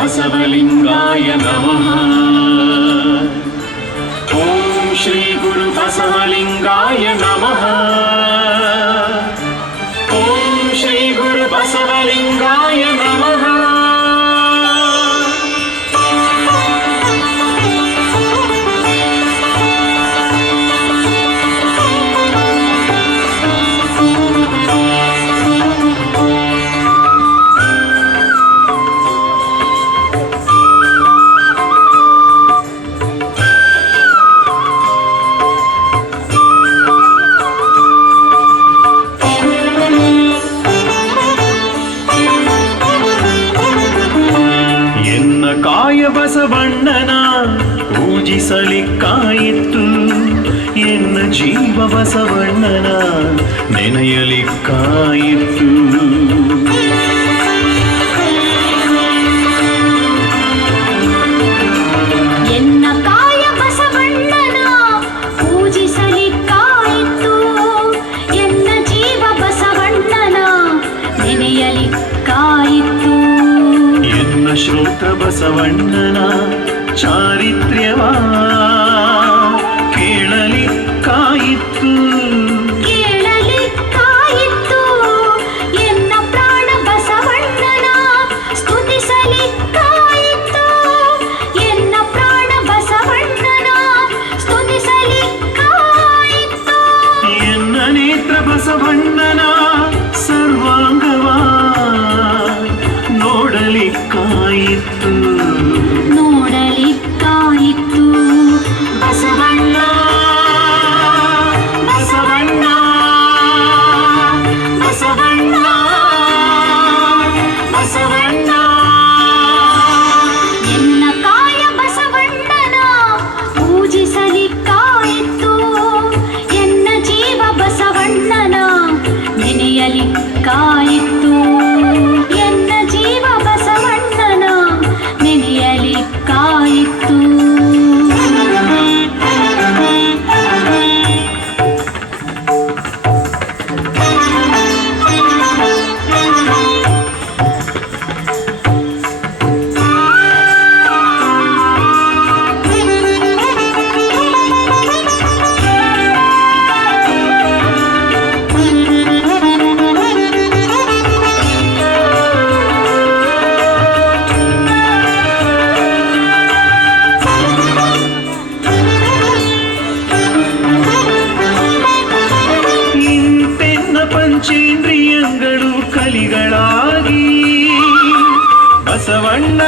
बसवलिंगाय नमः। ओम श्री गुरु बसवलिंगाय नमः। ओम श्री गुरु बसवलिंगाय नमः। ಕಾಯ ಬಸವಣ್ಣನ ಪೂಜಿಸಲಿಕ್ಕಾಯಿತು, ಎನ್ನ ಜೀವ ಬಸವಣ್ಣನ ನೆನೆಯಲಿಕ್ಕಾಯಿತು. ಎನ್ನ ಕಾಯ ಬಸವಣ್ಣನ ಪೂಜಿಸಲಿಕ್ಕಾಯಿತು, ಎನ್ನ ಜೀವ ಬಸವಣ್ಣನ ನೆನೆಯಲಿಕ್ಕಾಯಿತು. ಎನ್ನ ಶ್ರೋತ್ರ ಬಸವಣ್ಣನ ಚಾರಿತ್ರ್ಯವ ಕೇಳಲಿಕ್ಕಾಯಿತು. ಕೇಳಲಿಕ್ಕಾಯಿತು. ಎನ್ನ ಪ್ರಾಣ ಬಸವಣ್ಣನ ಸ್ತುತಿಸಲಿಕ್ಕಾಯಿತು. ಎನ್ನ ಪ್ರಾಣ ಬಸವಣ್ಣನ ಸ್ತುತಿಸಲಿಕ್ಕಾಯಿತು. ಎನ್ನ ನೇತ್ರ ಬಸವಣ್ಣನ ಸರ್ವಾಂಗವ ನೋಡಲಿಕ್ಕಾಯಿತು. ನೋಡಲಿಕ್ಕಾಯಿತು. ಬಸವಣ್ಣ ಬಸವಣ್ಣ ಬಸವಣ್ಣ ಬಸವಣ್ಣ. ಎನ್ನ ಕಾಯ ಬಸವಣ್ಣನ ಪೂಜಿಸಲಿಕ್ಕಾಯಿತು, ಎನ್ನ ಜೀವ ಬಸವಣ್ಣನ ನೆನೆಯಲಿಕ್ಕಾಯಿತು. ಎನ್ನ ಜೀವ ಬಸವಣ್ಣನ ನೆನೆಯಲಿಕ್ಕಾಯಿತು. ಪಂಚೇಂದ್ರಿಯಗಳು ಕಲಿಗಳಾಗಿ ಬಸವಣ್ಣ